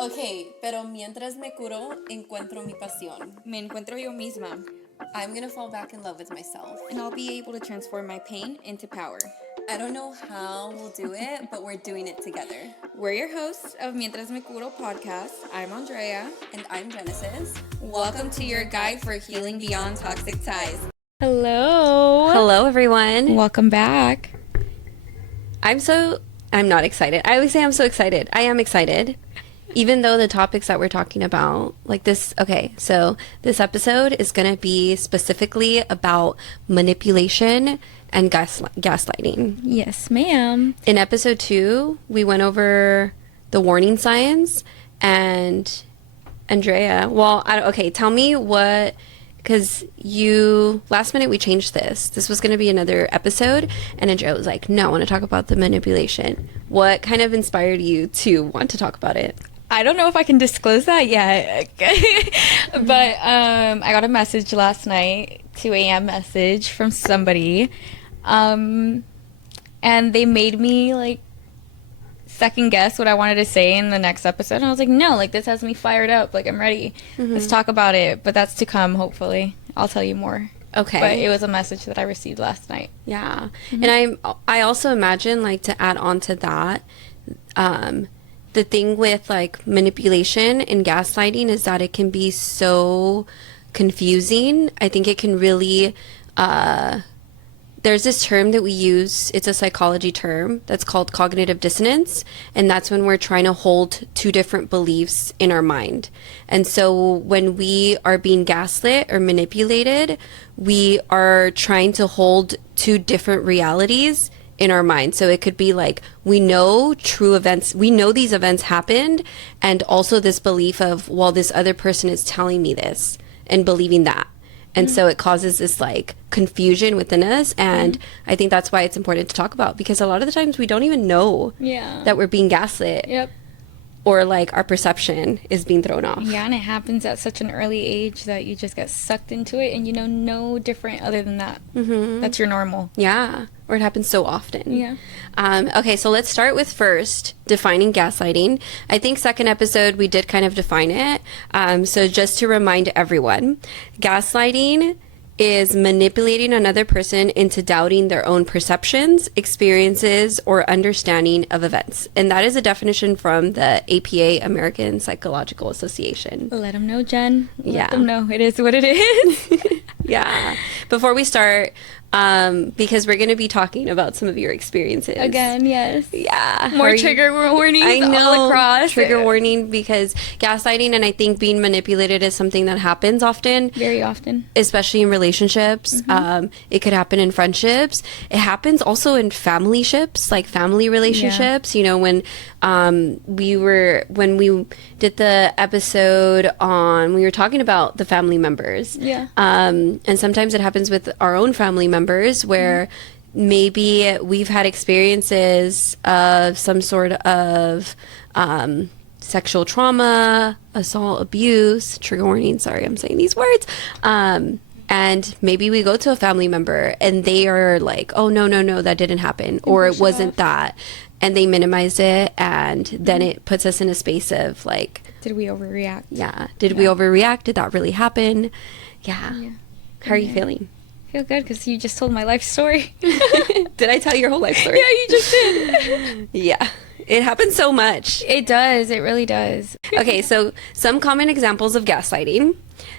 Okay, pero mientras me curo, encuentro mi pasión. Me encuentro yo misma. I'm gonna fall back in love with myself. And I'll be able to transform my pain into power. I don't know how we'll do it, but we're doing it together. We're your hosts of Mientras Me Curo podcast. I'm Andrea. And I'm Genesis. Welcome to your guide for healing beyond toxic ties. Hello. Hello, everyone. Welcome back. I'm not excited. I always say I'm so excited. I am excited. Even though the topics that we're talking about, like this, okay, so this episode is going to be specifically about manipulation and gaslighting. Yes, ma'am. In episode 2, we went over the warning signs, and Andrea, tell me what, because last minute we changed this. This was going to be another episode, and Andrea was like, no, I want to talk about the manipulation. What kind of inspired you to want to talk about it? I don't know if I can disclose that yet, but I got a message last night, 2 a.m. message from somebody, and they made me like second guess what I wanted to say in the next episode. And I was like, no, like this has me fired up, like I'm ready. Let's talk about it. But that's to come, hopefully. I'll tell you more. Okay. But it was a message that I received last night. Yeah. And I also imagine, like, to add on to that, the thing with like manipulation and gaslighting is that it can be so confusing. I think it can really there's this term that we use, it's a psychology term that's called cognitive dissonance, and that's when we're trying to hold two different beliefs in our mind. And so when we are being gaslit or manipulated, we are trying to hold two different realities in our mind. So it could be like, we know true events, we know these events happened, and also this belief of, well, this other person is telling me this, and believing that. And so it causes this like confusion within us. And I think that's why it's important to talk about, because a lot of the times we don't even know that we're being gaslit. Yep. Or like our perception is being thrown off. Yeah, and it happens at such an early age that you just get sucked into it and you know no different other than that. That's your normal. Yeah, or it happens so often. Yeah. Okay, so let's start with first defining gaslighting. I think second episode we did kind of define it. So just to remind everyone, gaslighting is manipulating another person into doubting their own perceptions, experiences, or understanding of events. And that is a definition from the APA, American Psychological Association. Let them know, Jen. Yeah. Let them know. It is what it is. Yeah. Before we start, because we're going to be talking about some of your experiences. Again, yes. Yeah. More trigger warnings I know, all across. trigger warning, because gaslighting and I think being manipulated is something that happens often. Very often. Especially in relationships. It could happen in friendships. It happens also in family ships, like family relationships. You know, when we did the episode on, we were talking about the family members. Yeah. And sometimes it happens with our own family members where maybe we've had experiences of some sort of sexual trauma, assault, abuse, trigger warning, sorry, I'm saying these words. And maybe we go to a family member and they are like, oh, no, that didn't happen. Or it wasn't that. And they minimize it. And then it puts us in a space of like, Did we overreact? yeah, did we overreact? Did that really happen? Yeah. How are you feeling? I feel good because you just told my life story. Did I tell your whole life story? Yeah, you just did. Yeah. It happens so much. It does. It really does. Okay, so some common examples of gaslighting.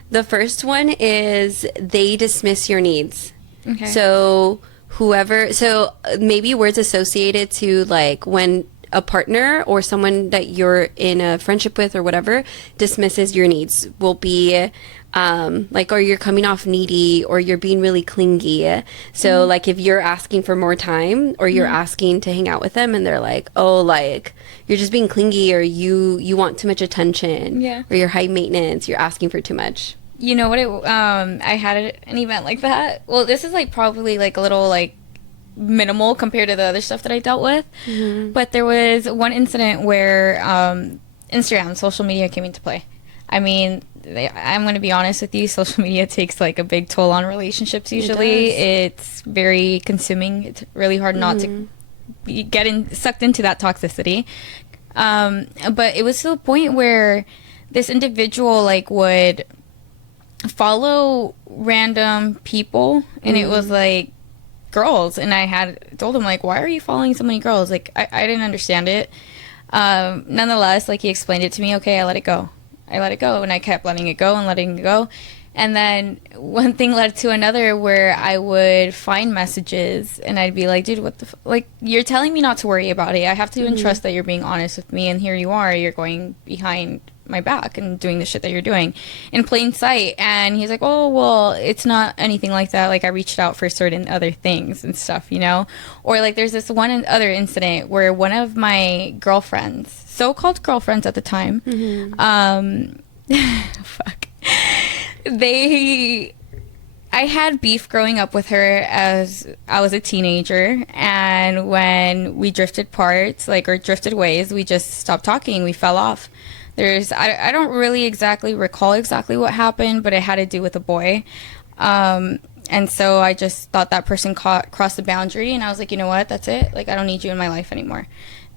The first one is they dismiss your needs. Okay. So maybe words associated to like when a partner or someone that you're in a friendship with or whatever dismisses your needs will be like, or you're coming off needy, or you're being really clingy. So like if you're asking for more time, or you're asking to hang out with them and they're like, oh, like you're just being clingy, or you want too much attention, or you're high maintenance, you're asking for too much. You know what? I had an event like that. Well, this is like probably like a little like minimal compared to the other stuff that I dealt with. But there was one incident where Instagram, social media came into play. I mean, I'm going to be honest with you, social media takes like a big toll on relationships usually. It's very consuming. It's really hard not to getting sucked into that toxicity. But it was to the point where this individual like would follow random people, and it was like girls, and I had told him like, why are you following so many girls? Like I didn't understand it. Nonetheless, like he explained it to me. Okay, I let it go, and I kept letting it go and letting it go. And then one thing led to another, where I would find messages and I'd be like, dude, what the like, you're telling me not to worry about it. I have to entrust that you're being honest with me, and here you are, you're going behind my back and doing the shit that you're doing in plain sight. And he's like, oh, well, it's not anything like that. Like, I reached out for certain other things and stuff, you know? Or like there's this one other incident where one of my girlfriends, so-called girlfriends at the time, fuck, I had beef growing up with her as I was a teenager, and when we drifted drifted ways, we just stopped talking. We fell off. I don't really exactly recall exactly what happened, but it had to do with a boy. And so I just thought that person crossed the boundary, and I was like, you know what, that's it. Like, I don't need you in my life anymore.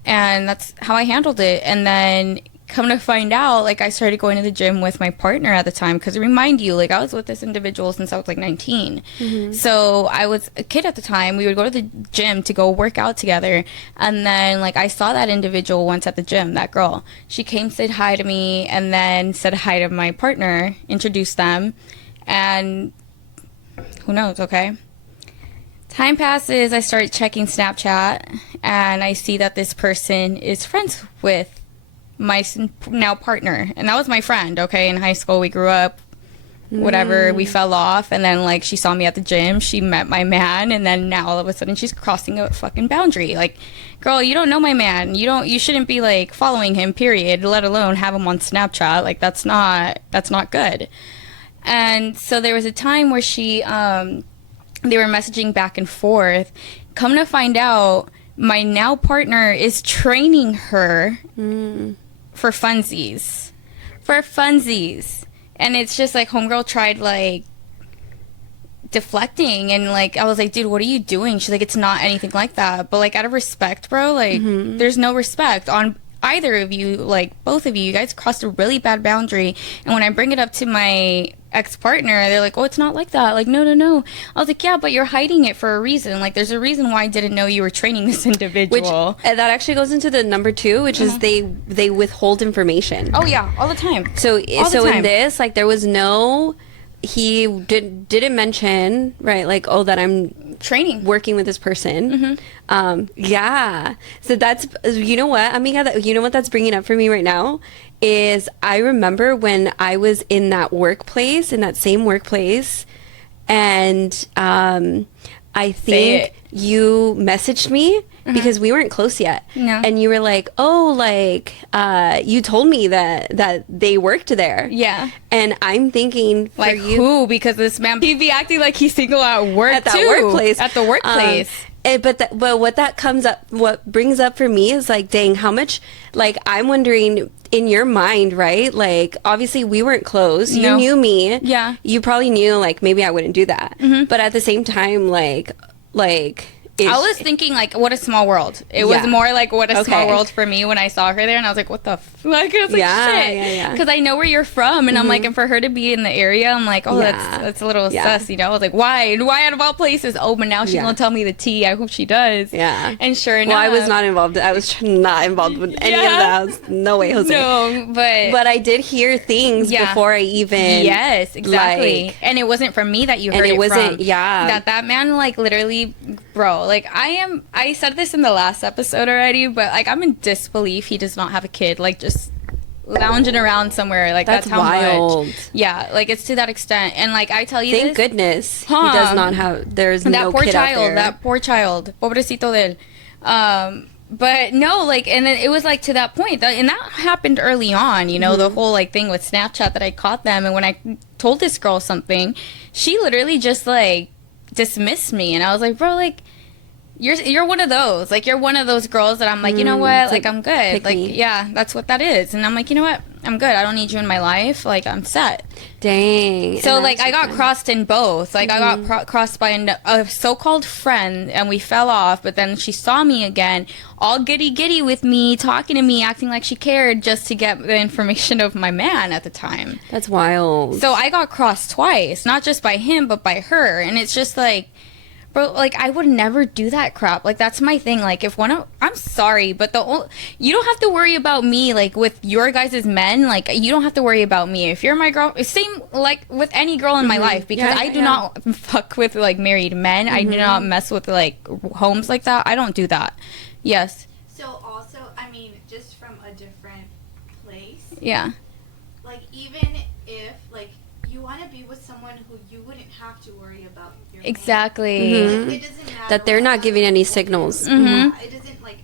And that's how I handled it. And then come to find out, like, I started going to the gym with my partner at the time, because remind you, like, I was with this individual since I was like 19. So I was a kid at the time. We would go to the gym to go work out together, and then like I saw that individual once at the gym, that girl. She came, said hi to me, and then said hi to my partner, introduced them, and who knows, okay? Time passes, I start checking Snapchat, and I see that this person is friends with my now partner, and that was my friend. Okay, in high school we grew up, whatever, we fell off, and then like she saw me at the gym, she met my man, and then now all of a sudden she's crossing a fucking boundary. Like, girl, you don't know my man, you shouldn't be like following him, period, let alone have him on Snapchat. Like, that's not good. And so there was a time where they were messaging back and forth. Come to find out, my now partner is training her for funsies. And it's just like, homegirl tried like deflecting, and like I was like, dude, what are you doing? She's like, it's not anything like that. But like, out of respect, bro, like there's no respect on either of you. Like, both of you guys crossed a really bad boundary. And when I bring it up to my ex-partner, they're like, oh, it's not like that. Like, no. I was like, yeah, but you're hiding it for a reason. Like, there's a reason why I didn't know you were training this individual. And that actually goes into the number 2, which is they withhold information. Oh yeah, all the time. So in this, like, there was no, he didn't mention, right, like, oh, that I'm training, working with this person. Yeah. So that's, you know what, Amiga, you know what that's bringing up for me right now is, I remember when I was in that same workplace, and I think you messaged me because we weren't close yet. No. And you were like, oh, like, you told me that they worked there. Yeah. And I'm thinking, for like, you, who? Because this man, he'd be acting like he's single at work, at that too. workplace. At the workplace. But what brings up for me is like, dang, how much, like, I'm wondering in your mind, right? Like, obviously we weren't close. You knew me. Yeah. You probably knew, like, maybe I wouldn't do that. But at the same time, like, I was thinking, like, what a small world. It was more like, what a small world for me when I saw her there, and I was like, what the like, I was like, shit. Because I know where you're from, and I'm like, and for her to be in the area, I'm like, oh, that's a little sus, you know? I was like, why out of all places? Oh, but now she's gonna tell me the tea. I hope she does. Yeah. And sure enough. Well, I was not involved. I was not involved with any of that. No way, Jose. No, but I did hear things before I even. Yes, exactly. Like, and it wasn't from me that you heard it wasn't, from. That man, like, literally, bro, like, I said this in the last episode already, but like, I'm in disbelief he does not have a kid, like, just lounging around somewhere. Like, that's how wild. Much. Yeah, like, it's to that extent. And like, I tell you, thank goodness he does not have, there's no kid out there. That poor child, pobrecito de él. But no, like, and then it was like to that point, and that happened early on, you know, the whole like thing with Snapchat, that I caught them, and when I told this girl something, she literally just like dismissed me, and I was like, bro, like, You're one of those. Like, you're one of those girls that I'm like, you know what? Like, I'm good. pick Like, me. yeah, that's what that is. And I'm like, you know what? I'm good. I don't need you in my life. Like, I'm set. Dang. So, And like, that's I got okay. crossed in both. Like, I got crossed by a so-called friend, and we fell off. But then she saw me again, all giddy with me, talking to me, acting like she cared, just to get the information of my man at the time. That's wild. So I got crossed twice, not just by him, but by her. And it's just like, bro, like, I would never do that crap. Like, that's my thing. Like, if I'm sorry, but you don't have to worry about me, like, with your guys' men. Like, you don't have to worry about me. If you're my girl, same, like, with any girl in my life, because Yeah, I do yeah. not fuck with, like, married men. I do not mess with, like, homes like that. I don't do that. Yes. So also, I mean, just from a different place, Yeah. like even if like you want to be with someone who you wouldn't have to worry about your man. Exactly. Mhm. Like, it doesn't matter That they're what not other giving any people do. signals. Yeah, it doesn't like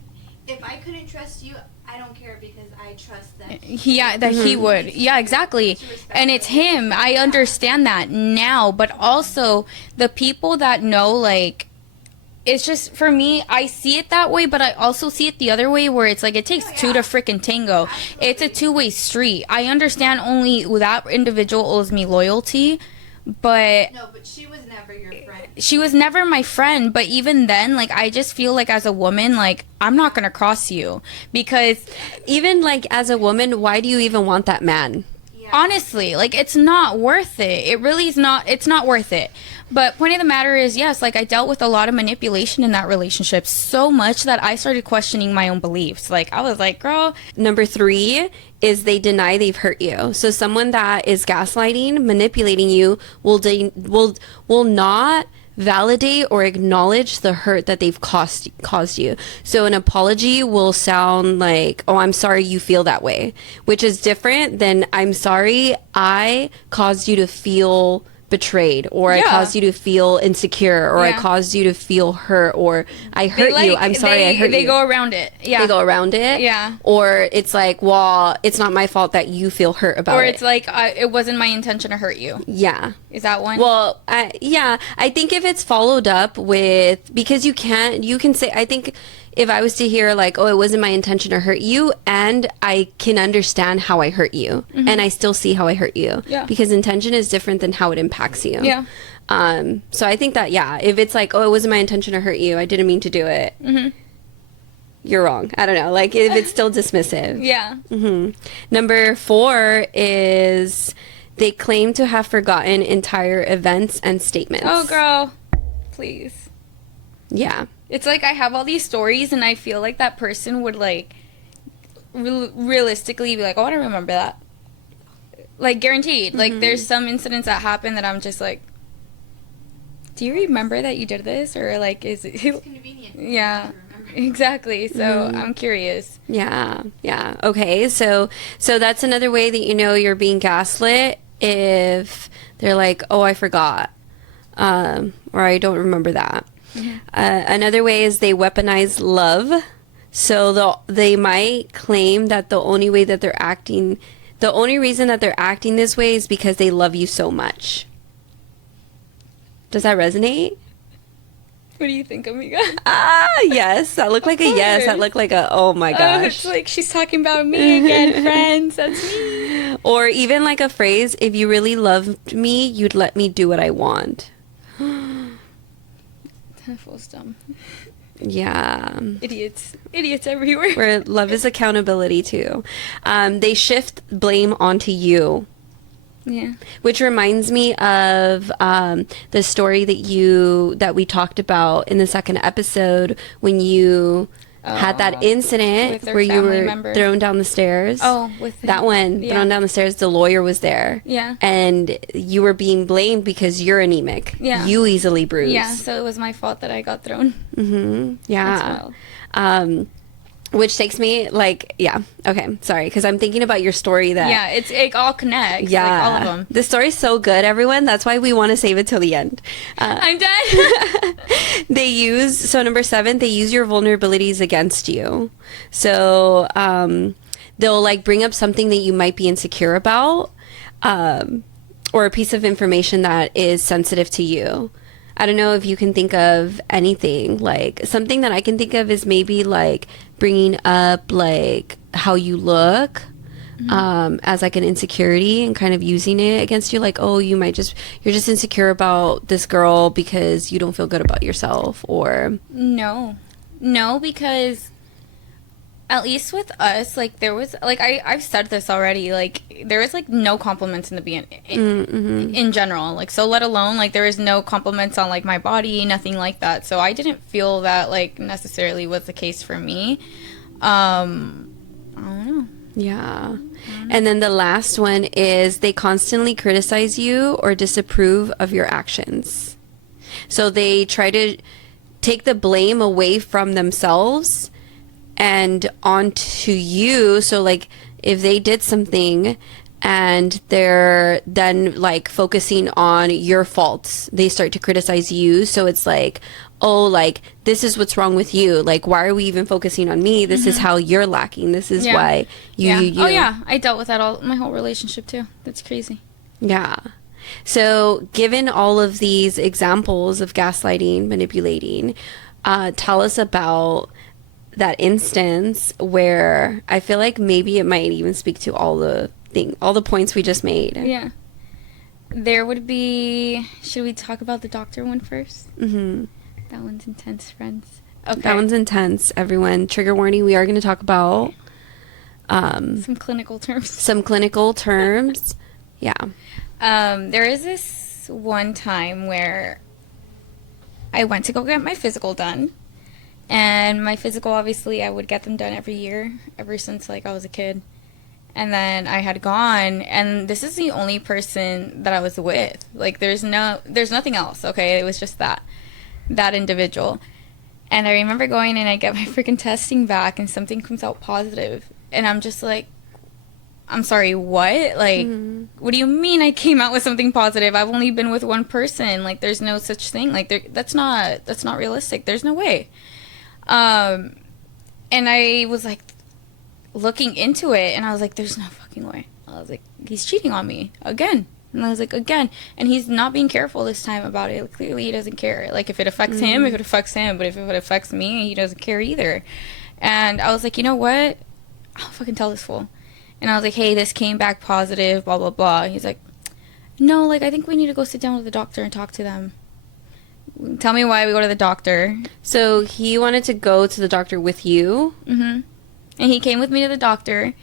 if I couldn't trust you, I don't care because I trust that. Yeah, that he would. Yeah, exactly. And it's him. I understand that now, but also the people that know, like, it's just, for me, I see it that way, but I also see it the other way, where it's like it takes two to freaking tango. It's a two-way street. I understand only that individual owes me loyalty, but No, but she was never your friend. she was never my friend. But even then, like, I just feel like as a woman, like, I'm not gonna cross you, because Even like as a woman, why do you even want that man? Yeah. honestly, like, it's not worth it. It really is not. It's not worth it. But point of the matter is, yes, like, I dealt with a lot of manipulation in that relationship, so much that I started questioning my own beliefs. Like, I was like, girl, Number 3 is they deny they've hurt you. So someone that is gaslighting, manipulating you will not validate or acknowledge the hurt that they've caused you. So an apology will sound like, "Oh, I'm sorry you feel that way," which is different than, "I'm sorry I caused you to feel betrayed," or "I Yeah. caused you to feel insecure," or "I Yeah. caused you to feel hurt," or "I hurt you. I'm sorry I hurt they you." go around it. Yeah. They go around it. Yeah. Or it's like, "Well, it's not my fault that you feel hurt about Or it." it's like, it wasn't my intention to hurt you. Yeah. Is that one? Well, yeah, I think if it's followed up with, because you can say, I think if I was to hear like, "Oh, it wasn't my intention to hurt you," and I can understand how I hurt you, and I still see how I hurt you, Yeah. because intention is different than how it impacts you. Yeah. So I think that, yeah, if it's like, "Oh, it wasn't my intention to hurt you, I didn't mean to do it," you're wrong. I don't know. Like, if it's still dismissive. Yeah. Number 4 is they claim to have forgotten entire events and statements. Oh, girl. Please. Yeah. It's like I have all these stories, and I feel like that person would, like, realistically be like, "Oh, I don't remember that." Like, guaranteed. Like, there's some incidents that happen that I'm just like, "Do you remember that you did this?" Or, like, is it... Convenient. Yeah. Exactly. So I'm curious. Yeah. Yeah. Okay. So that's another way that you know you're being gaslit, if they're like, "Oh, I forgot," or "I don't remember that." Another way is they weaponize love. So they might claim that the only reason that they're acting this way is because they love you so much. Does that resonate? What do you think, amiga? Yes. That looked like a yes. That looked like a, oh my Oh, gosh. it's like she's talking about me again, friends. That's me. Or even like a phrase, "If you really loved me, you'd let me do what I want." Full dumb. Yeah. Idiots everywhere. Where love is accountability too. They shift blame onto you. Yeah. Which reminds me of the story that we talked about in the second episode, when you had that incident with their where you family were member. thrown down the stairs. Oh, with that one, yeah. thrown down the stairs. The lawyer was there. Yeah. And you were being blamed because you're anemic. Yeah. You easily bruise. Yeah, so it was my fault that I got thrown. Yeah. That's wild. Which takes me like, yeah. Okay. Sorry. Because I'm thinking about your story that. Yeah, it all connects. Yeah. Like, all of them. The story's so good, everyone. That's why we want to save it till the end. I'm done. So number 7, they use your vulnerabilities against you. So they'll like bring up something that you might be insecure about, or a piece of information that is sensitive to you. I don't know if you can think of anything. Like, something that I can think of is maybe like bringing up like how you look as like an insecurity and kind of using it against you. Like, oh, you're just insecure about this girl because you don't feel good about yourself. Or No, because at least with us, like, there was, like, I've said this already, like, there was, like, no compliments in the beginning, in general, like, so let alone, like, there was no compliments on, like, my body, nothing like that, so I didn't feel that, like, necessarily was the case for me. I don't know. yeah. And then the last one is they constantly criticize you or disapprove of your actions. So they try to take the blame away from themselves and onto you. So like if they did something and they're then like focusing on your faults, they start to criticize you. So it's like, oh, like this is what's wrong with you. Like, why are we even focusing on me? This is how you're lacking. This is why you. Oh yeah, I dealt with that all my whole relationship too. That's crazy. Yeah. So given all of these examples of gaslighting, manipulating, tell us about that instance where I feel like maybe it might even speak to all the points we just made. Yeah. There would be, should we talk about the doctor one first? Mm-hmm. That one's intense, friends. Okay. That one's intense, everyone. Trigger warning, we are going to talk about some clinical terms. Some clinical terms. Yeah. There is this one time where I went to go get my physical done. And my physical, obviously, I would get them done every year, ever since, like, I was a kid. And then I had gone, and this is the only person that I was with. Like, there's nothing else, okay? It was just that individual. And I remember going and I get my freaking testing back, and something comes out positive. And I'm just like, I'm sorry, what? Like, what do you mean I came out with something positive? I've only been with one person. Like, there's no such thing. Like, that's not realistic. There's no way. And I was like looking into it, and I was like, there's no fucking way. I was like, he's cheating on me again. And I was like, again. And he's not being careful this time about it. Like, clearly he doesn't care. Like, if it affects him, if it affects him. But if it affects me, he doesn't care either. And I was like, you know what? I'll fucking tell this fool. And I was like, hey, this came back positive, blah, blah, blah. He's like, no, like, I think we need to go sit down with the doctor and talk to them. Tell me why we go to the doctor. So he wanted to go to the doctor with you? Mm-hmm. And he came with me to the doctor.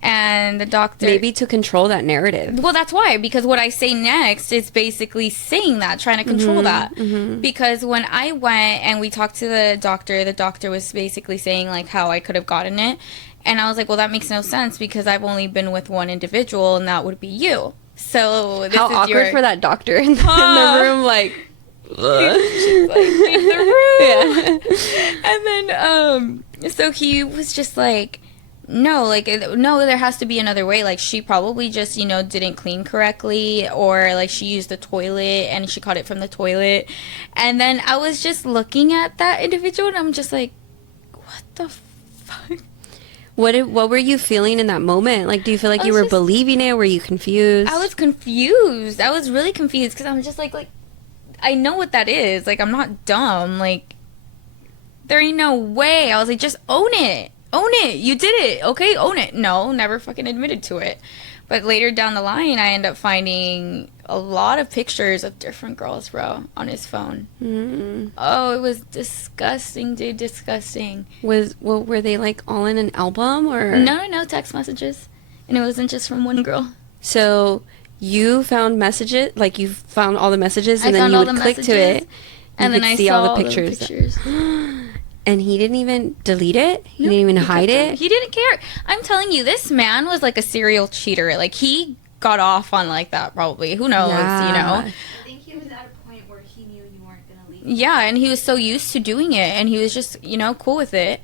And the doctor... Maybe to control that narrative. Well, that's why. Because what I say next is basically saying that, trying to control that. Because when I went and we talked to the doctor was basically saying, like, how I could have gotten it. And I was like, well, that makes no sense because I've only been with one individual, and that would be you. So this how is awkward for that doctor in the room, like... She's like, leave the room. Yeah. And then, so he was just like, no, there has to be another way. Like, she probably just, didn't clean correctly, or like she used the toilet and she caught it from the toilet. And then I was just looking at that individual, and I'm just like, what the fuck? What were you feeling in that moment? Like, do you feel like you were believing it? Were you confused? I was confused. I was really confused because I'm just like, I know what that is. Like, I'm not dumb. Like, there ain't no way. I was like, just own it. Own it. You did it. Okay, own it. No, never fucking admitted to it. But later down the line, I end up finding a lot of pictures of different girls, bro, on his phone. Oh, it was disgusting, dude. Disgusting. Were they, like, all in an album, or? No, text messages. And it wasn't just from one girl. So... You found messages, like you found all the messages, and then you would click to it, and then I see saw all the pictures. And he didn't even delete it? He didn't even hide it? He didn't care. I'm telling you, this man was like a serial cheater. Like, he got off on like that probably. Who knows, I think he was at a point where he knew you weren't going to leave. Yeah, and he was so used to doing it, and he was just, cool with it.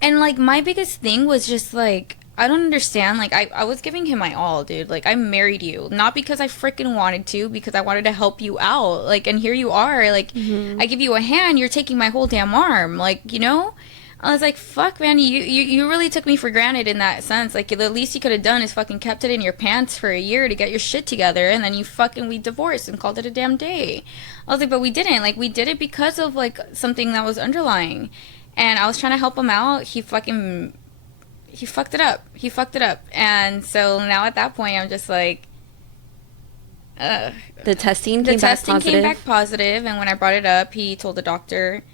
And, like, my biggest thing was just, like, I don't understand. Like, I was giving him my all, dude. Like, I married you. Not because I freaking wanted to, because I wanted to help you out. Like, and here you are. Like, I give you a hand, you're taking my whole damn arm. Like, I was like, fuck, man, you really took me for granted in that sense. Like, the least you could have done is fucking kept it in your pants for a year to get your shit together, and then we divorced and called it a damn day. I was like, but we didn't. Like, we did it because of, like, something that was underlying. And I was trying to help him out. He fucked it up. He fucked it up. And so now at that point, I'm just like, The testing came back positive, and when I brought it up, he told the doctor,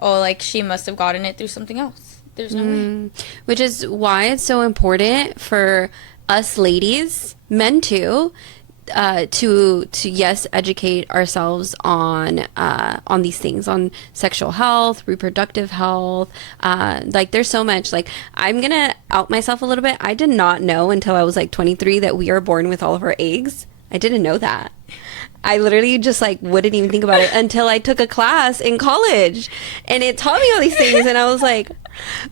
oh, like, she must have gotten it through something else. There's no way. Which is why it's so important for us ladies, men too, to yes, educate ourselves on these things, on sexual health, reproductive health. Like, there's so much. Like, I'm gonna out myself a little bit. I did not know until I was like 23 that we are born with all of our eggs. I didn't know that. I literally just like wouldn't even think about it until I took a class in college, and it taught me all these things, and I was like,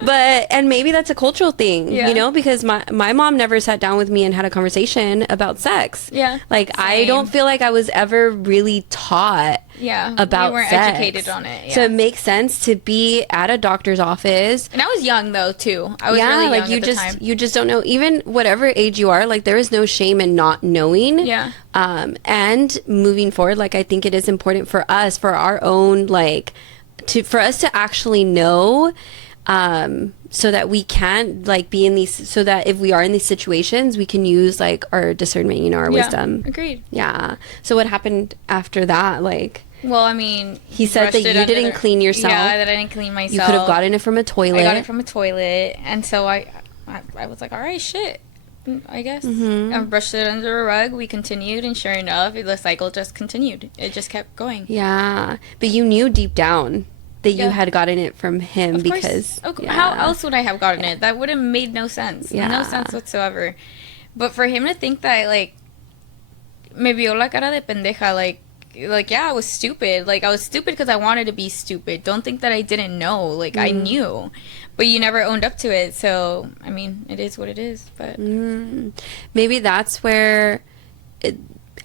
and maybe that's a cultural thing, you know, because my mom never sat down with me and had a conversation about sex. Yeah. Like, same. I don't feel like I was ever really taught about you weren't sex. Educated on it. Yeah. So it makes sense to be at a doctor's office. And I was young though too. I was really young like at the time. You just don't know, even whatever age you are, like, there is no shame in not knowing. Yeah. And moving forward, like, I think it is important for us, for our own, like, for us to actually know, so that we can, like, be in these, so that if we are in these situations, we can use, like, our discernment, you know, our wisdom. Agreed. Yeah. So what happened after that? Like, well, I mean, he said that you didn't clean yourself. Yeah, that I didn't clean myself. You could have gotten it from a toilet. I got it from a toilet, and so I was like, all right, shit, I guess. I brushed it under a rug. We continued, and sure enough, the cycle just continued. It just kept going. Yeah, but you knew deep down that you had gotten it from him, because how else would I have gotten it? That would have made no sense. No sense whatsoever. But for him to think that, like, me vio la cara de pendeja, like, yeah, I was stupid. Like, I was stupid because I wanted to be stupid. Don't think that I didn't know. Like, I knew. But you never owned up to it. So, I mean, it is what it is. But maybe that's where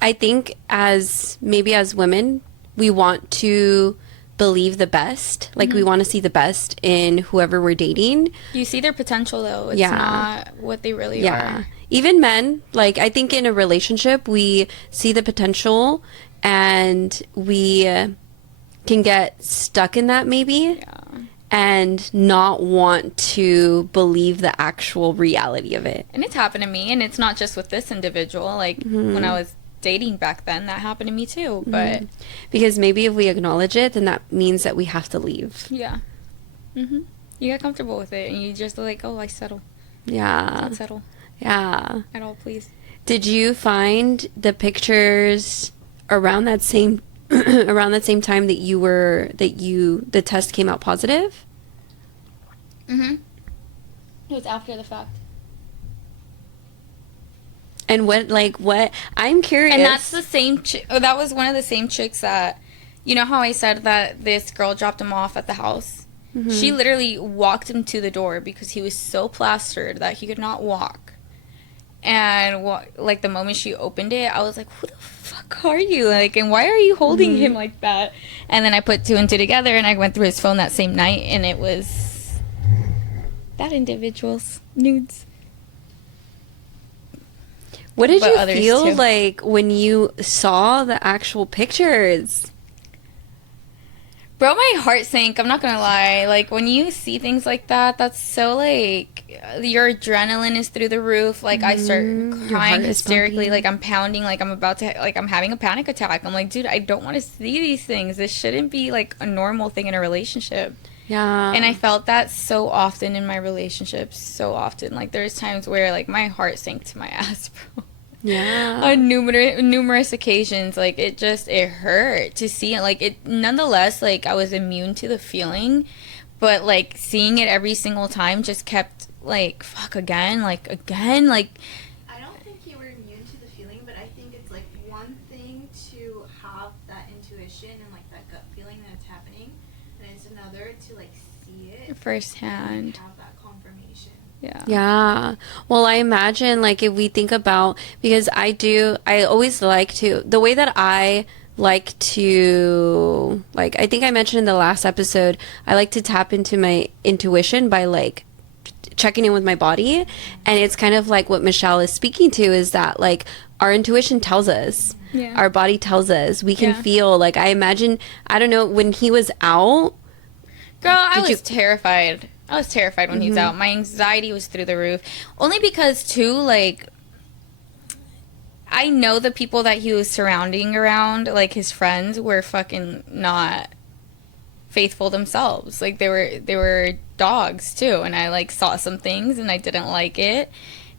I think as women, we want to believe the best. Like, we want to see the best in whoever we're dating. You see their potential, though. It's not what they really are. Even men, like, I think in a relationship, we see the potential, and we can get stuck in that maybe, and not want to believe the actual reality of it. And it's happened to me, and it's not just with this individual. Like, when I was dating back then, that happened to me too. But because maybe if we acknowledge it, then that means that we have to leave. You get comfortable with it, and you just like, oh, I settle. Not settle at all, please. Did you find the pictures around that same time that the test came out positive? It was after the fact. And what I'm curious. And that's the same that was one of the same chicks that, you know how I said that this girl dropped him off at the house? She literally walked him to the door because he was so plastered that he could not walk. And like, the moment she opened it, I was like, who the fuck are you? Like, and why are you holding him like that? And then I put two and two together, and I went through his phone that same night, and it was that individual's nudes. What did you feel like when you saw the actual pictures? Bro, my heart sank. I'm not gonna lie. Like, when you see things like that, that's so, like, your adrenaline is through the roof. Like, I start crying hysterically. Like, I'm pounding. Like, I'm about to, like, I'm having a panic attack. I'm like, dude, I don't want to see these things. This shouldn't be, like, a normal thing in a relationship. Yeah. And I felt that so often in my relationships. So often. Like, there's times where, like, my heart sank to my ass, bro. Yeah. On numerous occasions. Like, it hurt to see it. Like, it, nonetheless, like, I was immune to the feeling, but, like, seeing it every single time just kept, like, fuck, again. I don't think you were immune to the feeling, but I think it's, like, one thing to have that intuition and, like, that gut feeling that it's happening, and it's another to, like, see it firsthand. And have that confirmation. Yeah. Well, I imagine, like, if we think about, because I always like to, the way that I like to, like, I think I mentioned in the last episode, I like to tap into my intuition by like checking in with my body. And it's kind of like what Michelle is speaking to, is that like our intuition tells us, our body tells us, we can feel. Like, I imagine, I don't know, when he was out, girl, I was terrified. I was terrified when he's out. My anxiety was through the roof. Only because, too, like, I know the people that he was surrounding around, like his friends, were fucking not faithful themselves. Like, they were dogs too, and I like saw some things and I didn't like it,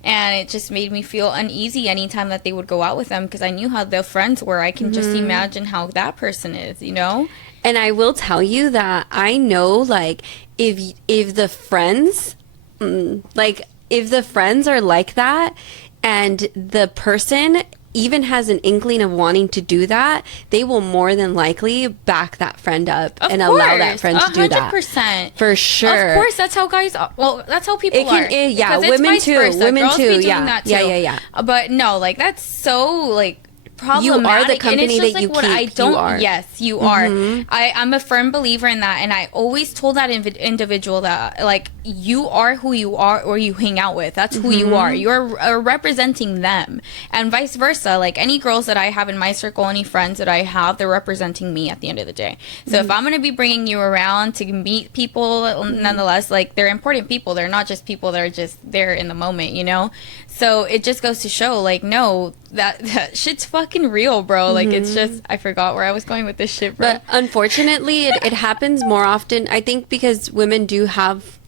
and it just made me feel uneasy anytime that they would go out with them, because I knew how their friends were. I can just imagine how that person is, you know. And I will tell you that I know, like, if the friends, like, if the friends are like that, and the person even has an inkling of wanting to do that, they will more than likely back that friend up and allow that friend to do that. 100%. For sure. Of course, that's how guys are. Well, that's how people are. Yeah, Because it's women vice too. versa. Women Girls too. be doing Yeah. that too. Yeah. But no, like, that's so, like, problematic. You are the company and it's just that you like what keep. I don't. You are. Yes, you are. I'm a firm believer in that, and I always told that individual that, like, you are who you are, or you hang out with. That's who you are. You're representing them, and vice versa. Like, any girls that I have in my circle, any friends that I have, they're representing me at the end of the day. So if I'm gonna be bringing you around to meet people, nonetheless, like, they're important people. They're not just people that are just there in the moment, you know. So it just goes to show, like, no, that shit's fucking real, bro. Like, it's just, I forgot where I was going with this shit, bro. But unfortunately, it happens more often, I think, because women do have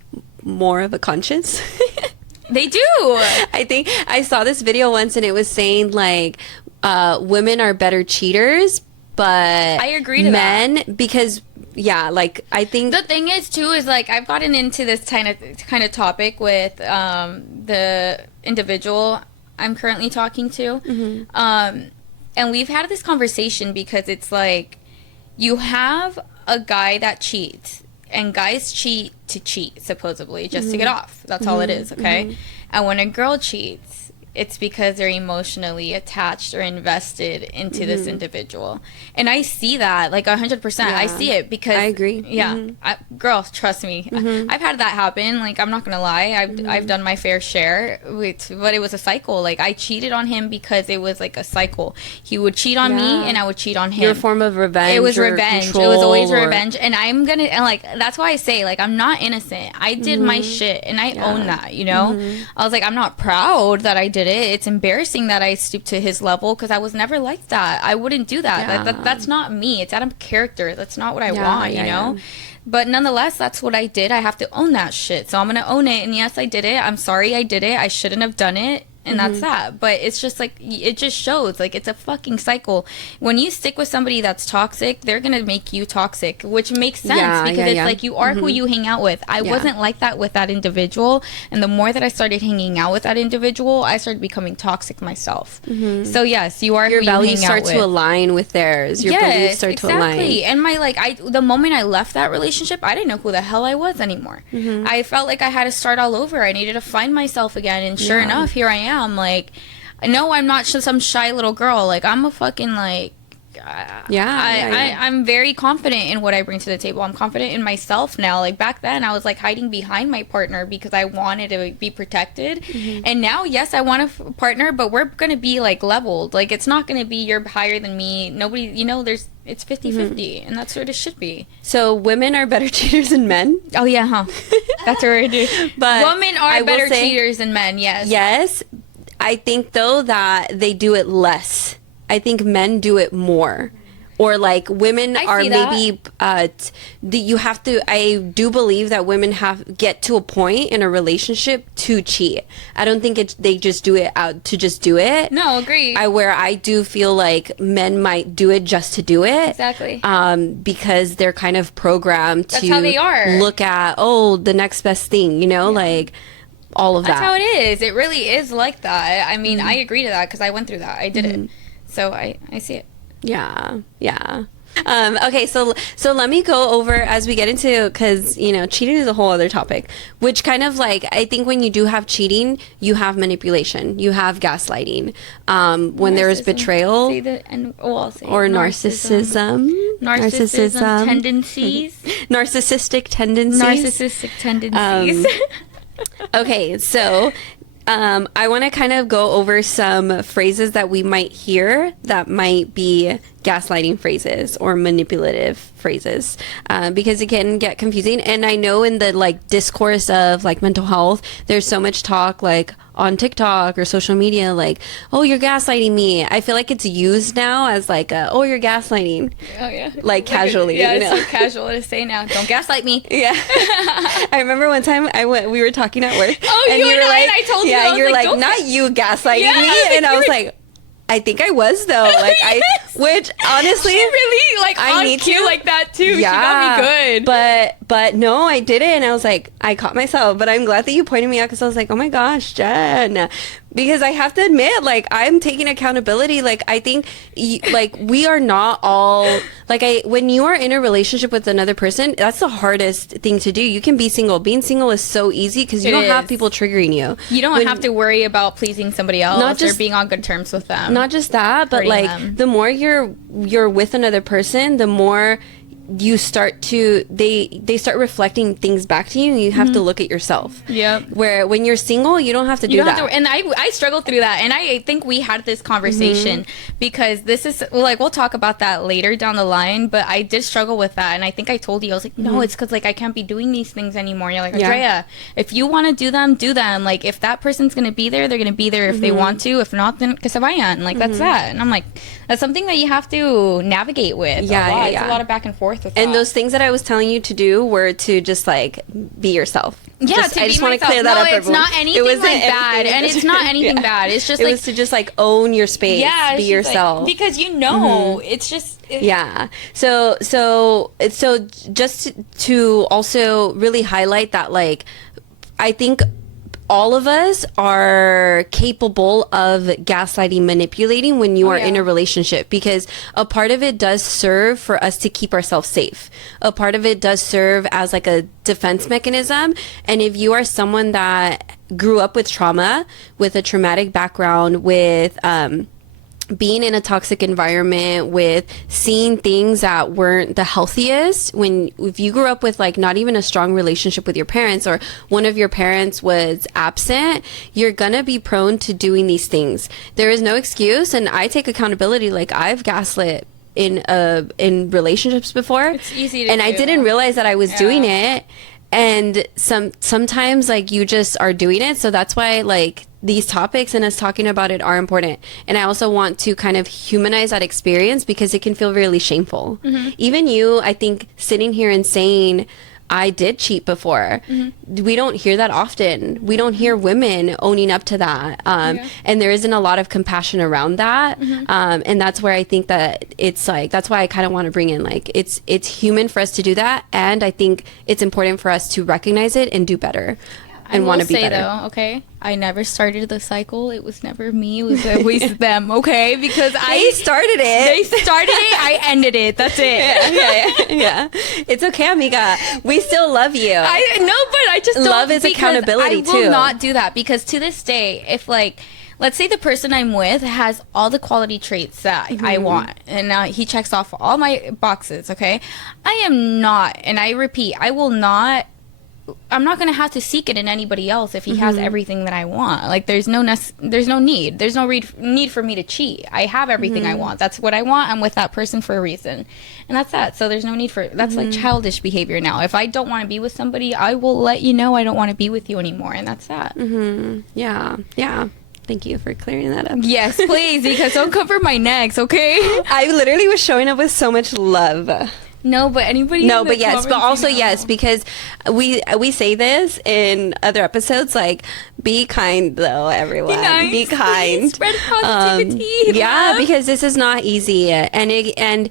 more of a conscience. They do. I think I saw this video once, and it was saying, like, women are better cheaters, but I agree to men, because, yeah, like, I think The thing is, too, is, like, I've gotten into this kind of topic with the individual I'm currently talking to. And we've had this conversation because it's like, you have a guy that cheats, and guys cheat to cheat, supposedly, just to get off. That's all it is, okay? And when a girl cheats, it's because they're emotionally attached or invested into this individual. And I see that, like, 100%. Yeah. I see it because... I agree. Yeah. Girl, trust me. I've had that happen. Like, I'm not going to lie. I've done my fair share. But it was a cycle. Like, I cheated on him because it was, like, a cycle. He would cheat on me, and I would cheat on him. Your form of revenge. It was or revenge. It control, was always or... revenge. And I'm going to... And, like, that's why I say, like, I'm not innocent. I did my shit, and I own that, you know? I was like, I'm not proud that I did it. It's embarrassing that I stooped to his level, because I was never like that. I wouldn't do that. That's not me. It's out of character. That's not what I want, you know? But nonetheless, that's what I did. I have to own that shit. So I'm going to own it. And yes, I did it. I'm sorry I did it. I shouldn't have done it. And that's that. But it's just like, it just shows, like, it's a fucking cycle. When you stick with somebody that's toxic, they're going to make you toxic, which makes sense because it's like, you are who you hang out with. I wasn't like that with that individual. And the more that I started hanging out with that individual, I started becoming toxic myself. So yes, you are Your who you values hang out start with. to align with theirs. Your beliefs start to align. And my, like, the moment I left that relationship, I didn't know who the hell I was anymore. I felt like I had to start all over. I needed to find myself again. And sure enough, here I am. Like, no, I'm not just some shy little girl. Like, I'm a fucking, like, I'm very confident in what I bring to the table. I'm confident in myself now. Like, back then, I was, like, hiding behind my partner because I wanted to be protected. And now, yes, I want a partner, but we're going to be, like, leveled. Like, it's not going to be you're higher than me. Nobody, you know, it's 50-50, and that's what it should be. So women are better cheaters than men? Oh, yeah, huh? That's what we do. But women are better cheaters than men, yes. Yes. I think, though, that they do it less. I think men do it more. Or, like, women are maybe you have to, I do believe that women get to a point in a relationship to cheat. I don't think they just do it out to just do it. No, agree. Where I do feel like men might do it just to do it. Exactly. Because they're kind of programmed That's how they are. Look at, the next best thing, you know, like all of That's that. how it is. It really is like that. I mean, I agree to that because I went through that. I did it. So I see it. Yeah. Okay, so let me go over as we get into, because cheating is a whole other topic, which kind of like, I think when you do have cheating, you have manipulation, you have gaslighting, when there is betrayal, Say the, and I'll say or narcissism tendencies, narcissistic tendencies. Okay, so I want to kind of go over some phrases that we might hear that might be gaslighting phrases or manipulative phrases, because it can get confusing. And I know in the like discourse of like mental health, there's so much talk like on TikTok or social media, like, oh, you're gaslighting me. I feel like it's used now as like, oh, you're gaslighting. Oh yeah, like casually. Yeah, it's so casual to say now. Don't gaslight me. Yeah. I remember one time we were talking at work. Oh, and you were like, and I told you. Yeah, I you're like, like, not you gaslighting me, and I was like, I think I was though. Like Yes. which honestly, She really like I on need cue to. like that too. Yeah, She got me good. But no, I didn't. And I was like, I caught myself. But I'm glad that you pointed me out, because I was like, oh my gosh, Jen. Because I have to admit, like, I'm taking accountability. Like, I think, like, we are not all, like, when you are in a relationship with another person, that's the hardest thing to do. You can be single. Being single is so easy because you It don't have is. people triggering you. You don't have to worry about pleasing somebody else Not or just- being on good terms with them. Not just that, but hurting like them. the more you're with another person, the more you start to they start reflecting things back to you, and you have to look at yourself. Yep. Where when you're single, you don't have to do You don't that. have to, and I struggled through that, and I think we had this conversation because this is like, we'll talk about that later down the line, but I did struggle with that, and I think I told you, I was like, no, it's because like I can't be doing these things anymore. You're like, Yeah. Andrea, if you want to do them, do them. Like, if that person's gonna be there, they're gonna be there if they want to. If not, then que se vayan. Like, that's that. And I'm like, that's something that you have to navigate with. Yeah, a lot. yeah, It's yeah. a lot of back and forth with And that. those things that I was telling you to do were to just like be yourself. Yeah, Just, to I be just want to myself. clear that No, up. it's everyone. not anything wasn't like bad, anything- and it's not anything Yeah. bad. It's just it like, was to just like own your space. yeah, be it's just, like, yourself. because you know, it's just Yeah. So just to also really highlight that, like, I think all of us are capable of gaslighting, manipulating when you are in a relationship, because a part of it does serve for us to keep ourselves safe. A part of it does serve as like a defense mechanism. And if you are someone that grew up with trauma, with a traumatic background, with being in a toxic environment, with seeing things that weren't the healthiest, if you grew up with like not even a strong relationship with your parents, or one of your parents was absent, you're gonna be prone to doing these things. There is no excuse, and I take accountability. Like, I've gaslit in relationships before. It's easy to and I do. didn't realize that I was doing it. And sometimes like you just are doing it. So that's why like these topics and us talking about it are important. And I also want to kind of humanize that experience, because it can feel really shameful. Even you, I think, sitting here and saying, I did cheat before. We don't hear that often. We don't hear women owning up to that. And there isn't a lot of compassion around that. And that's where I think that it's like, that's why I kind of want to bring in, like, it's human for us to do that. And I think it's important for us to recognize it and do better. And want to be better. Though, okay, I never started the cycle. It was never me. It was always them. Okay, because They started it. They started it. I ended it. That's it. Yeah. It's okay, amiga. We still love you. I know, but I just don't, Love is because accountability, I will too. not do that, because to this day, if like, let's say the person I'm with has all the quality traits that I want, and he checks off all my boxes. Okay, I am not, and I repeat, I will not. I'm not going to have to seek it in anybody else if he has everything that I want. Like, there's no need. There's no need for me to cheat. I have everything I want. That's what I want. I'm with that person for a reason. And that's that. So there's no need for, that's like childish behavior now. If I don't want to be with somebody, I will let you know I don't want to be with you anymore. And that's that. Yeah. Thank you for clearing that up. Yes, please, because don't cover my necks, okay? I literally was showing up with so much love. No, but anybody. No, in the but yes, but comments, also you know. yes, because we say this in other episodes, like, be kind though, everyone. Be nice, Be kind. please. Spread positivity. Yeah, love. because this is not easy, and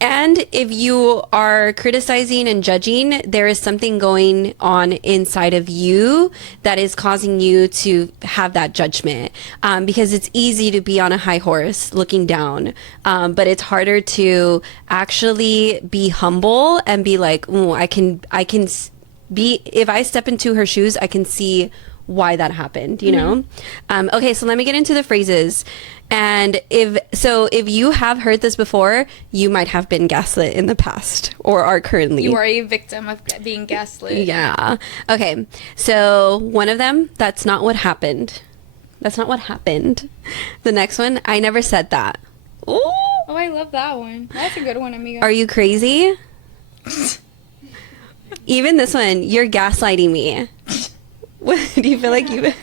And if you are criticizing and judging, there is something going on inside of you that is causing you to have that judgment. Because it's easy to be on a high horse looking down, but it's harder to actually be humble and be like, "Ooh, I can be, if I step into her shoes, I can see why that happened," you know? Okay, so let me get into the phrases. And if you have heard this before, you might have been gaslit in the past or are currently. You are a victim of being gaslit. Yeah. Okay, so one of them, that's not what happened. That's not what happened. The next one, I never said that. Ooh. Oh, I love that one. That's a good one, amiga. Are you crazy? Even this one, you're gaslighting me. What, do you feel like you...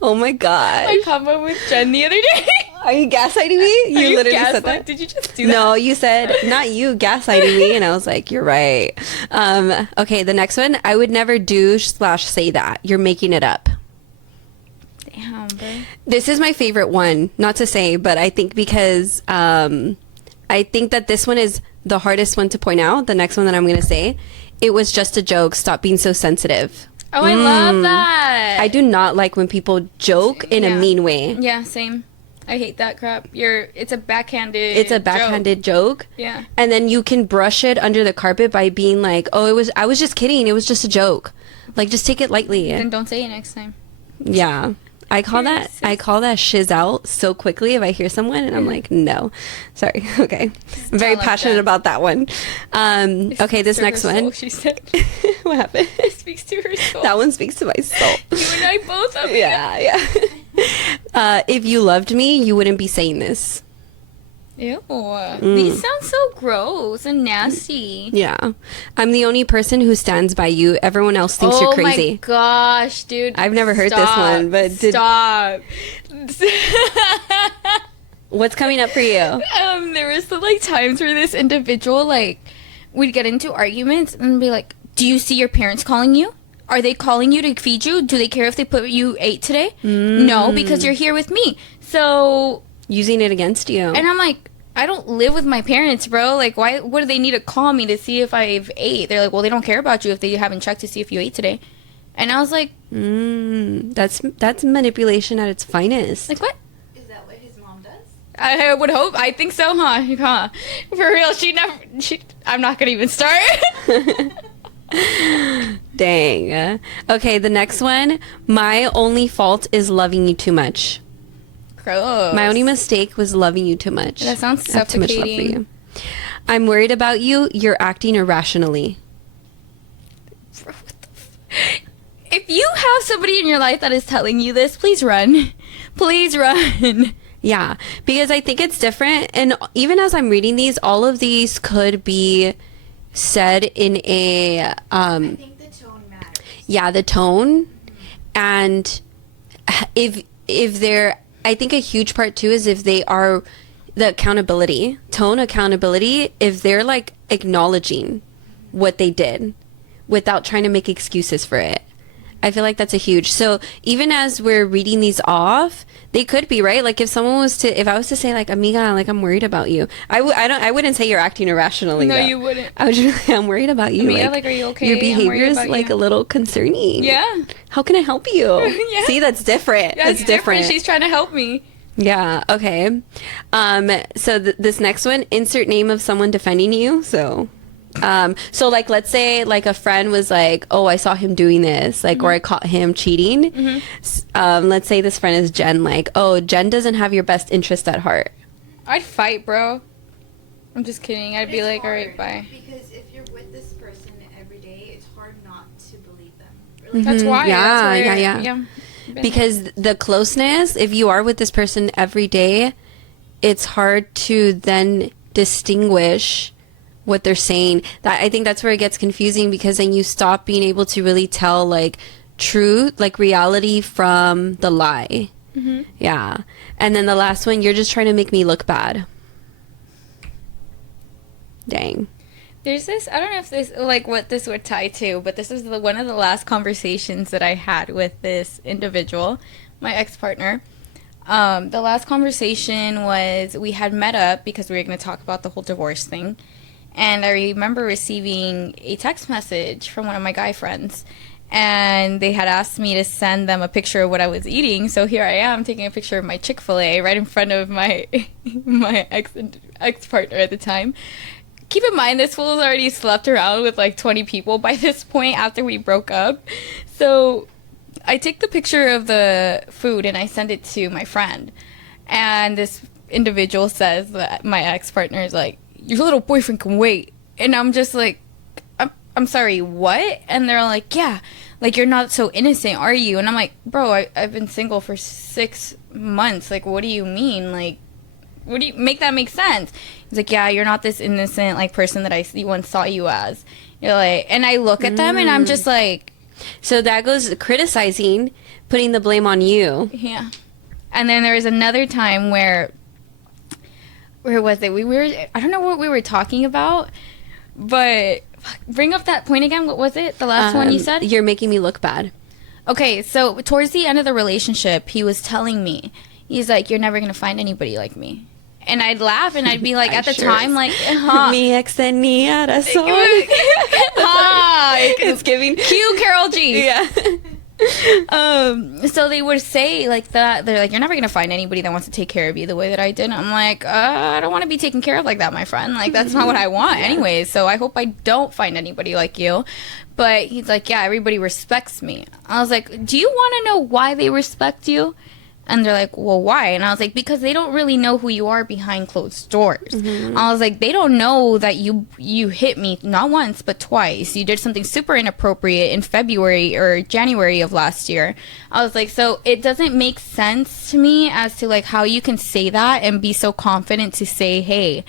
Oh my gosh. I combo with Jen the other day. Are you gaslighting me? You literally said that. Did you just do that? No, you said, not you gaslighting me. And I was like, you're right. Okay, the next one. I would never do/say that. You're making it up. Damn, bro. This is my favorite one. Not to say, but I think because I think that this one is the hardest one to point out. The next one that I'm going to say. It was just a joke. Stop being so sensitive. Oh, I love that. I do not like when people joke in a mean way. Yeah, same. I hate that crap. It's a backhanded joke. Yeah. And then you can brush it under the carpet by being like, "Oh, I was just kidding. It was just a joke." Like, just take it lightly. Then don't say it next time. Yeah. I call that shiz out so quickly if I hear someone and I'm like, no. Sorry. Okay. I'm very passionate about that one. Okay, this next one. Soul, she said. What happened? It speaks to her soul. That one speaks to my soul. You and I both have Yeah. If you loved me, you wouldn't be saying this. Ew. These sound so gross and nasty. Yeah. I'm the only person who stands by you. Everyone else thinks you're crazy. Oh my gosh, dude. I've never heard this one, but Stop. What's coming up for you? There was times where this individual we'd get into arguments and be like, "Do you see your parents calling you? Are they calling you to feed you? Do they care if they put you ate today? No, because you're here with me." So using it against you. And I'm like, I don't live with my parents, bro. Like, why? What do they need to call me to see if I've ate? They're like, well, they don't care about you if they haven't checked to see if you ate today. And I was like, that's manipulation at its finest. Like, what? Is that what his mom does? I would hope. I think so, huh? For real, I'm not gonna even start. Dang. Okay, the next one. My only fault is loving you too much. Gross. My only mistake was loving you too much. That sounds I have too much love for suffocating. you. I'm worried about you. You're acting irrationally. If you have somebody in your life that is telling you this, please run. Please run. Yeah, because I think it's different. And even as I'm reading these, all of these could be said in a... I think the tone matters. Yeah, the tone. And if they're... I think a huge part too is if they are the accountability, tone accountability, if they're acknowledging what they did without trying to make excuses for it. I feel like that's a huge. So even as we're reading these off, they could be right. Like if I was to say amiga, I'm worried about you. I wouldn't say you're acting irrationally. No, though. you wouldn't. I was just I'm worried about you. Amiga, are you okay? Your I'm behavior worried is about you. a little concerning. Yeah. How can I help you? Yeah. See, that's different. Yeah, that's different. She's trying to help me. Yeah. Okay. So this next one, insert name of someone defending you. So let's say a friend was like, oh, I saw him doing this, or I caught him cheating. Let's say this friend is Jen, oh, Jen doesn't have your best interest at heart. I'd fight, bro. I'm just kidding. I'd be like, all right, bye. Because if you're with this person every day, it's hard not to believe them. Really. That's why. Yeah. Because the closeness, if you are with this person every day, it's hard to then distinguish what they're saying. That I think that's where it gets confusing, because then you stop being able to really tell truth, reality from the lie. Yeah. And then the last one, you're just trying to make me look bad. Dang. There's this, I don't know if this, what this would tie to, but this is one of the last conversations that I had with this individual, my ex-partner. The last conversation was we had met up because we were going to talk about the whole divorce thing. And I remember receiving a text message from one of my guy friends. And they had asked me to send them a picture of what I was eating. So here I am taking a picture of my Chick-fil-A right in front of my my ex-partner at the time. Keep in mind, this fool's already slept around with like 20 people by this point after we broke up. So I take the picture of the food and I send it to my friend. And this individual says that my ex-partner is like, your little boyfriend can wait. And I'm just like, I'm sorry, what? And they're like, yeah, like, you're not so innocent, are you? And I'm like, bro, I've been single for 6 months. Like, what do you mean? Like, what do you make that make sense? He's like, yeah, you're not this innocent, like, person that I once saw you as. You're like, and I look at them and I'm just like. So that goes criticizing, putting the blame on you. Yeah. And then there was another time where was it? We were, I don't know what we were talking about, but bring up that point again. What was it? The last one you said? You're making me look bad. Okay, so towards the end of the relationship, he was telling me, he's like, you're never going to find anybody like me. And I'd laugh and I'd be like, at the time, like, Mi ex tenía razón. It's giving cue Carol G. Yeah. So they would say like that. They're like, you're never going to find anybody that wants to take care of you the way that I did. I'm like, I don't want to be taken care of like that, my friend. Like, that's not what I want anyways. So I hope I don't find anybody like you. But he's like, yeah, everybody respects me. I was like, do you want to know why they respect you? And they're like, well, why? And I was like, because they don't really know who you are behind closed doors. I was like, they don't know that you hit me not once, but twice. You did something super inappropriate in February or January of last year. I was like, so it doesn't make sense to me as to like how you can say that and be so confident to say, hey,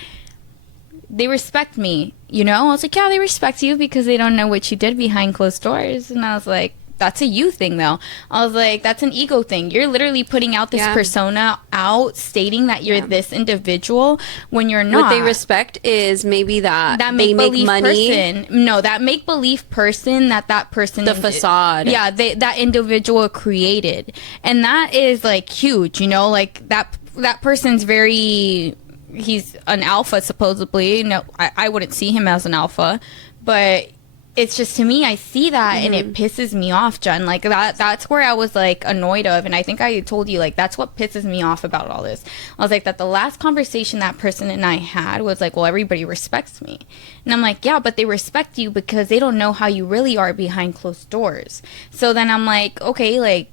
they respect me. You know? I was like, yeah, they respect you because they don't know what you did behind closed doors. And I was like, that's a you thing, though. I was like, that's an ego thing. You're literally putting out this persona out, stating that you're this individual when you're not. What they respect is maybe that they make money. Person. No, that make-believe person that person... The facade. Yeah, that individual created. And that is, like, huge, you know? Like, that person's very... He's an alpha, supposedly. No, I wouldn't see him as an alpha. But... it's just, to me, I see that and it pisses me off, Jen. Like, that's where I was, like, annoyed of. And I think I told you, like, that's what pisses me off about all this. I was like, that the last conversation that person and I had was like, well, everybody respects me. And I'm like, yeah, but they respect you because they don't know how you really are behind closed doors. So then I'm like, okay, like,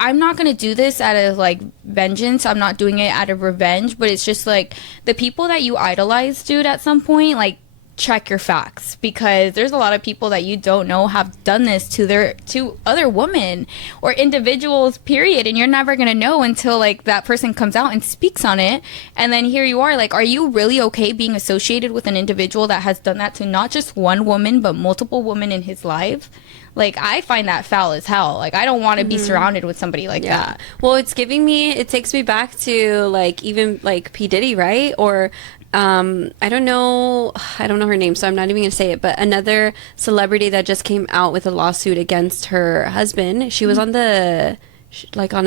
I'm not going to do this out of, like, vengeance. I'm not doing it out of revenge. But it's just, like, the people that you idolize, dude, at some point, like, check your facts, because there's a lot of people that you don't know have done this to other women or individuals, period, and you're never gonna know until like that person comes out and speaks on it. And then here you are, like, are you really okay being associated with an individual that has done that to not just one woman but multiple women in his life? Like, I find that foul as hell. Like, I don't want to be surrounded with somebody like that. Well, it takes me back to like even like P. Diddy, right? Or I don't know her name, so I'm not even gonna say it, but another celebrity that just came out with a lawsuit against her husband. She was on a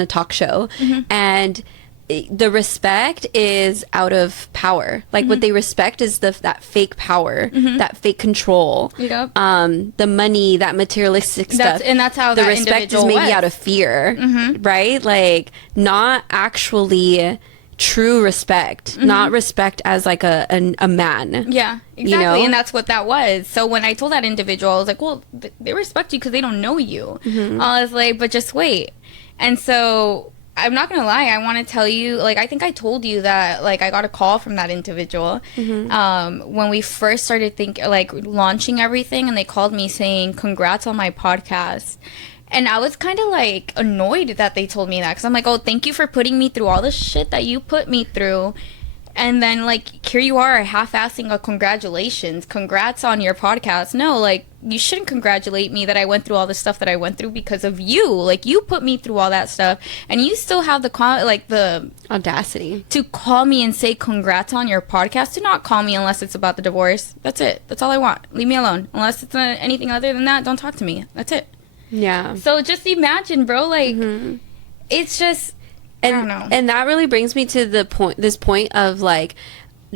talk show, and the respect is out of power. Like, what they respect is that fake power, that fake control, the money, that materialistic stuff. And that's how the respect is maybe out of fear, right? Like, not actually true respect, not respect as like a man. Yeah, exactly. You know? And that's what that was. So when I told that individual, I was like, well, they respect you because they don't know you. I was like, but just wait. And so I'm not gonna lie, I want to tell you, like, I think I told you that, like, I got a call from that individual when we first started launching everything, and they called me saying congrats on my podcast. And I was kind of, like, annoyed that they told me that. Because I'm like, oh, thank you for putting me through all the shit that you put me through. And then, like, here you are half-assing a congratulations. Congrats on your podcast. No, like, you shouldn't congratulate me that I went through all the stuff that I went through because of you. Like, you put me through all that stuff. And you still have the audacity to call me and say congrats on your podcast. Do not call me unless it's about the divorce. That's it. That's all I want. Leave me alone. Unless it's anything other than that, don't talk to me. That's it. Yeah. So just imagine, bro, like, it's just, I don't know. And that really brings me to this point of like,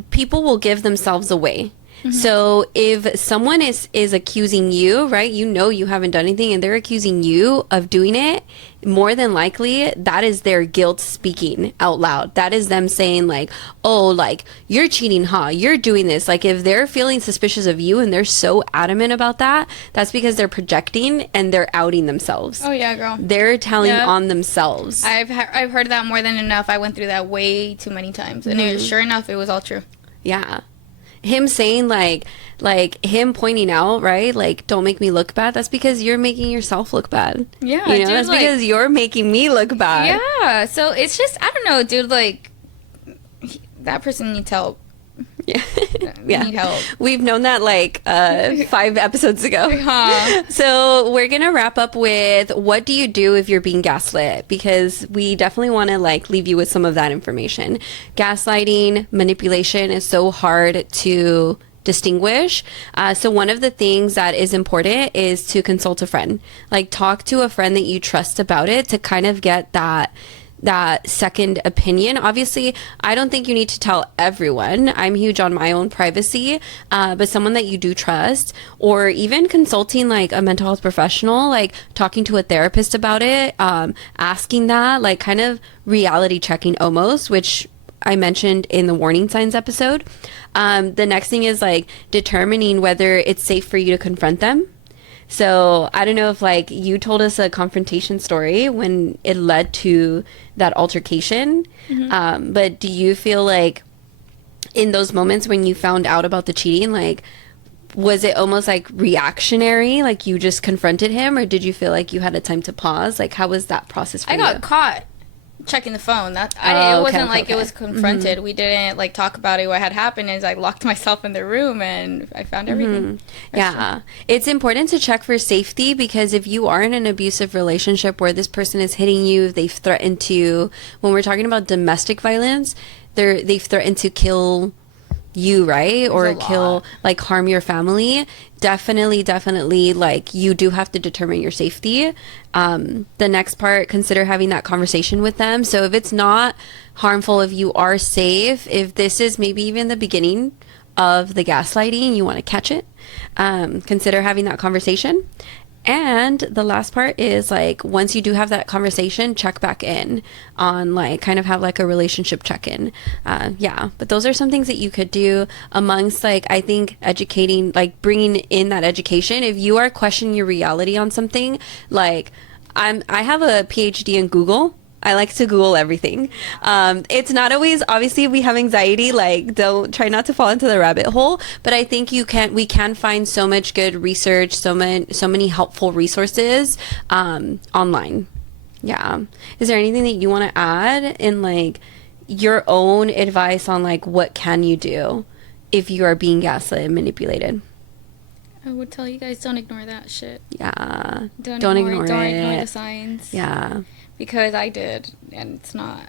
people will give themselves away. So if someone is accusing you, right, you know you haven't done anything and they're accusing you of doing it, more than likely that is their guilt speaking out loud. That is them saying like, oh, like, you're cheating, huh? You're doing this. Like, if they're feeling suspicious of you and they're so adamant about that, that's because they're projecting and they're outing themselves. Oh yeah, girl. They're telling on themselves. I've heard that more than enough. I went through that way too many times, and sure enough, it was all true. Yeah. Him saying like him pointing out, right, like, don't make me look bad, that's because you're making yourself look bad. Yeah, you know, dude, that's like, because you're making me look bad. Yeah, so it's just, I don't know, dude, like, that person needs help. Yeah. Need help. We've known that like 5 episodes ago. So we're gonna wrap up with, what do you do if you're being gaslit? Because we definitely want to like leave you with some of that information. Gaslighting, manipulation is so hard to distinguish. So one of the things that is important is to consult a friend. Like, talk to a friend that you trust about it to kind of get that second opinion. Obviously, I don't think you need to tell everyone. I'm huge on my own privacy, but someone that you do trust, or even consulting like a mental health professional, like talking to a therapist about it, asking that, like kind of reality checking almost, which I mentioned in the warning signs episode. The next thing is like determining whether it's safe for you to confront them. So I don't know if like you told us a confrontation story when it led to that altercation, but do you feel like in those moments when you found out about the cheating, like, was it almost like reactionary, like you just confronted him, or did you feel like you had a time to pause? Like, how was that process for you? I got caught checking the phone. It wasn't like it was confronted. We didn't like talk about it. What had happened is I locked myself in the room and I found everything. Yeah, it's important to check for safety, because if you are in an abusive relationship where this person is hitting you, they've threatened to, when we're talking about domestic violence, they've threatened to kill you, right? Or kill, like, harm your family. Definitely, like, you do have to determine your safety. The next part, consider having that conversation with them. So if it's not harmful, if you are safe, if this is maybe even the beginning of the gaslighting, you want to catch it, consider having that conversation. And the last part is, like, once you do have that conversation, check back in on, like, kind of have like a relationship check-in. But those are some things that you could do amongst, like, I think educating, like bringing in that education. If you are questioning your reality on something, like, I have a PhD in Google. I like to Google everything. It's not always, obviously we have anxiety, like, don't try not to fall into the rabbit hole, but I think we can find so much good research, so many helpful resources online. Yeah. Is there anything that you want to add in, like, your own advice on, like, what can you do if you are being gaslit and manipulated? I would tell you guys, don't ignore that shit. Yeah. Don't ignore the signs. Yeah. Because I did, and it's not.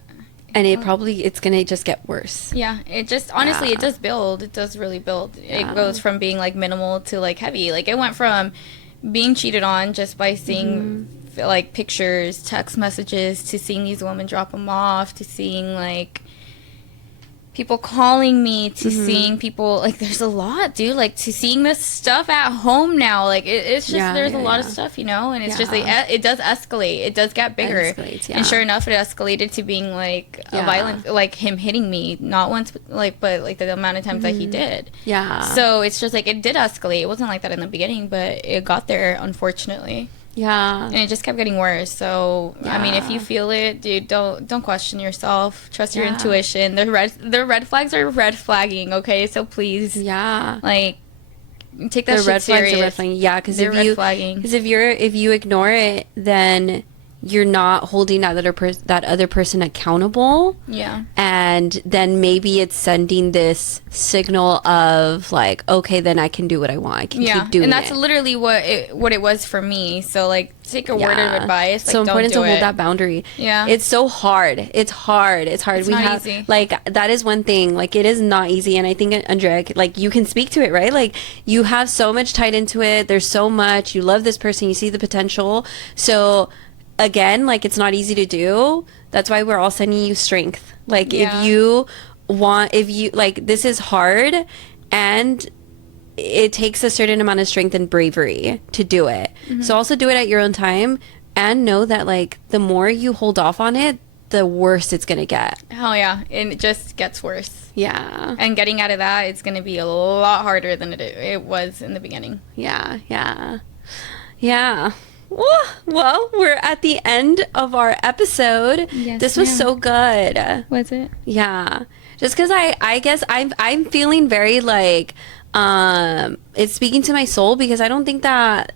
And it's gonna just get worse. Yeah, it just, honestly, it does build. It does really build. Yeah. It goes from being, like, minimal to, like, heavy. Like, it went from being cheated on just by seeing, like, pictures, text messages, to seeing these women drop them off, to seeing, like, people calling me, to seeing people, like, there's a lot, dude, like, to seeing this stuff at home now, like, it's just, there's a lot of stuff, you know, and it's just, like, it does escalate, it does get bigger, and sure enough, it escalated to being, like, a violent, like, him hitting me, not once, like, but, like, the amount of times that he did, so it's just, like, it did escalate. It wasn't like that in the beginning, but it got there, unfortunately. Yeah. And it just kept getting worse. So, I mean, if you feel it, dude, don't question yourself. Trust your intuition. The red flags are red flagging, okay? So please. Yeah. Like, take that shit serious. The red flags are red flagging. Yeah, because if you ignore it, then you're not holding that other person accountable. Yeah. And then maybe it's sending this signal of, like, okay, then I can do what I want. I can keep doing it. And that's literally what it was for me. So, like, take a word of advice. Like, so important to hold that boundary. Yeah. It's so hard. It's hard. It's not easy. Like, that is one thing. Like, it is not easy. And I think, Andrea, like, you can speak to it, right? Like, you have so much tied into it. There's so much. You love this person. You see the potential. So again, like, it's not easy to do. That's why we're all sending you strength. Like, Yeah. if you like, this is hard, and it takes a certain amount of strength and bravery to do it. So also do it at your own time, and know that, like, the more you hold off on it, the worse it's gonna get. Hell yeah. And it just gets worse. Yeah. And getting out of that, it's going to be a lot harder than it was in the beginning. Yeah. Well, we're at the end of our episode. Yes, This was ma'am. so good. Was it? Yeah. Just because I guess I'm feeling very, like, it's speaking to my soul, because I don't think that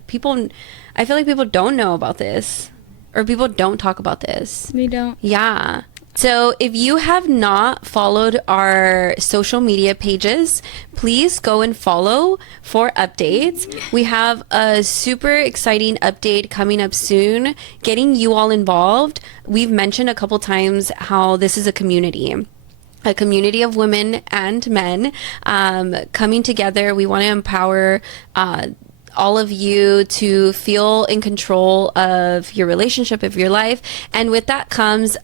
I feel like people don't know about this, or people don't talk about this. We don't. Yeah. So if you have not followed our social media pages, please go and follow for updates. We have a super exciting update coming up soon, getting you all involved. We've mentioned a couple times how this is a community of women and men coming together. We want to empower all of you to feel in control of your relationship, of your life. And with that comes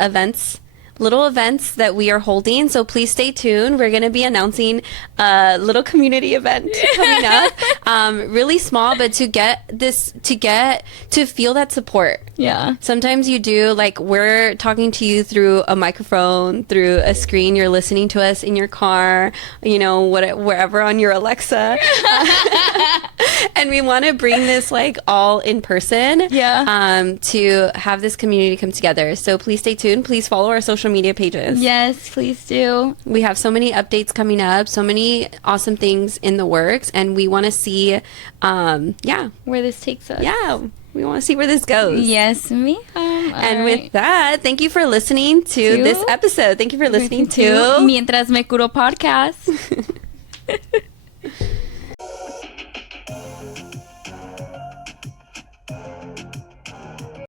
little events that we are holding. So please stay tuned. We're going to be announcing a little community event coming up. Really small, but to feel that support. Yeah. Sometimes you do, like, we're talking to you through a microphone, through a screen. You're listening to us in your car, wherever on your Alexa. And we want to bring this, like, all in person. Yeah. To have this community come together. So please stay tuned. Please follow our social media pages. Yes, please do. We have so many updates coming up, so many awesome things in the works, and we want to see, Where this takes us. we want to see where this goes. Yes, ma'am. And with that, thank you for listening to this episode. Thank you for listening to Mientras Me Curo podcast.